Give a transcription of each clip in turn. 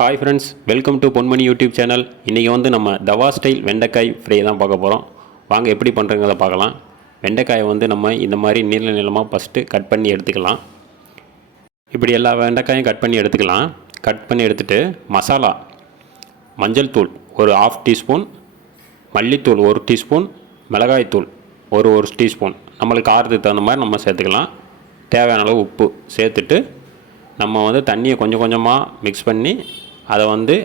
Hi friends welcome to Ponmani YouTube channel இன்றைக்கி வந்து நம்ம தவா ஸ்டைல் வெண்டைக்காய் ஃப்ரை தான் பார்க்க போகிறோம் வாங்க எப்படி பண்ணுறங்கிறத பார்க்கலாம். வெண்டைக்காயை வந்து நம்ம இந்த மாதிரி நீள நீளமாக ஃபஸ்ட்டு கட் பண்ணி எடுத்துக்கலாம். இப்படி எல்லா வெண்டைக்காயும் கட் பண்ணி எடுத்துக்கலாம். கட் பண்ணி எடுத்துட்டு மசாலா மஞ்சள் தூள் ஒரு ஆஃப் டீஸ்பூன் மல்லித்தூள் ஒரு டீஸ்பூன் மிளகாய்த்தூள் ஒரு ஒரு டீஸ்பூன் நம்மளுக்கு காரத்துக்கு தகுந்த மாதிரி நம்ம சேர்த்துக்கலாம். தேவையான அளவு உப்பு சேர்த்துட்டு நம்ம வந்து தண்ணியை கொஞ்சம் கொஞ்சமாக மிக்ஸ் பண்ணி அதை வந்து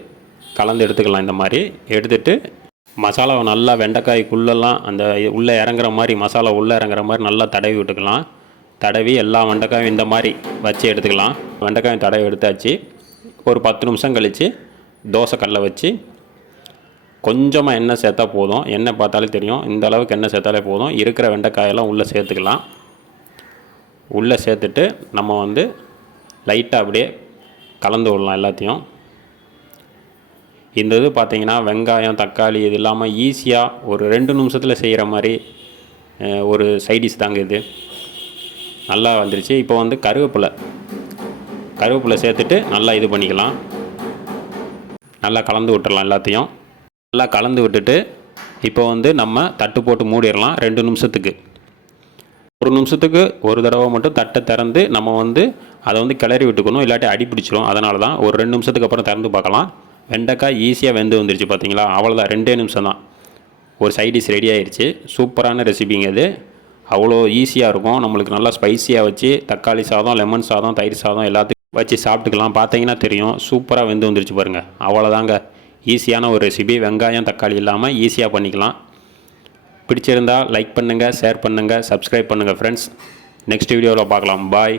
கலந்து எடுத்துக்கலாம் இந்த மாதிரி. எடுத்துட்டு மசாலாவை நல்லா வெண்டைக்காய்க்குள்ளெல்லாம் அந்த உள்ளே இறங்குற மாதிரி மசாலா உள்ளே இறங்குற மாதிரி நல்லா தடவி விட்டுக்கலாம். தடவி எல்லா வெண்டைக்காயும் இந்த மாதிரி வச்சு எடுத்துக்கலாம். வெண்டைக்காயும் தடவி எடுத்தாச்சு. ஒரு பத்து நிமிஷம் கழித்து தோசை கல்லை வச்சு கொஞ்சமாக எண்ணெய் சேர்த்தா போதும். எண்ணெய் பார்த்தாலே தெரியும். இந்த அளவுக்கு எண்ணெய் சேர்த்தாலே போதும். இருக்கிற வெண்டைக்காயெல்லாம் உள்ளே சேர்த்துக்கலாம். உள்ளே சேர்த்துட்டு நம்ம வந்து லைட்டாக அப்படியே கலந்து விடலாம் எல்லாத்தையும். இந்த இது பார்த்தீங்கன்னா வெங்காயம் தக்காளி இது இல்லாமல் ஈஸியாக ஒரு ரெண்டு நிமிஷத்தில் செய்கிற மாதிரி ஒரு சைடிஷ் தாங்க இது. நல்லா வந்துருச்சு. இப்போ வந்து கருவேப்பிலை. கருவேப்பிலை சேர்த்துட்டு நல்லா இது பண்ணிக்கலாம். நல்லா கலந்து விட்டுடலாம் எல்லாத்தையும். நல்லா கலந்து விட்டுட்டு இப்போ வந்து நம்ம தட்டு போட்டு மூடிடலாம் ரெண்டு நிமிஷத்துக்கு. ஒரு நிமிஷத்துக்கு ஒரு தடவை மட்டும் தட்டை திறந்து நம்ம வந்து அதை வந்து கிளறி விட்டுக்கணும். இல்லாட்டி அடி பிடிச்சிரும் அதனால தான் ஒரு ரெண்டு நிமிஷத்துக்கு அப்புறம் திறந்து பார்க்கலாம். வெண்டைக்காய் ஈஸியாக வெந்து வந்துருச்சு பார்த்தீங்களா? அவ்வளோதான் ரெண்டே நிமிஷம் தான். ஒரு சைடிஷ் ரெடி ஆயிடுச்சு சூப்பரான ரெசிபிங்க இது. அவ்வளோ ஈஸியாக இருக்கும். நம்மளுக்கு நல்லா ஸ்பைசியாக வச்சு தக்காளி சாதம் லெமன் சாதம் தயிர் சாதம் எல்லாத்தையும் வச்சு சாப்பிட்டுக்கலாம். பார்த்தீங்கன்னா தெரியும். சூப்பராக வெந்து வந்துருச்சு பாருங்கள் அவ்வளோதாங்க ஈஸியான ஒரு ரெசிபி வெங்காயம் தக்காளி இல்லாமல் ஈஸியாக பண்ணிக்கலாம். பிடிச்சிருந்தா லைக் பண்ணுங்கள் ஷேர் பண்ணுங்கள் சப்ஸ்கிரைப் பண்ணுங்கள் ஃப்ரெண்ட்ஸ் நெக்ஸ்ட் வீடியோவில் பார்க்கலாம். பாய்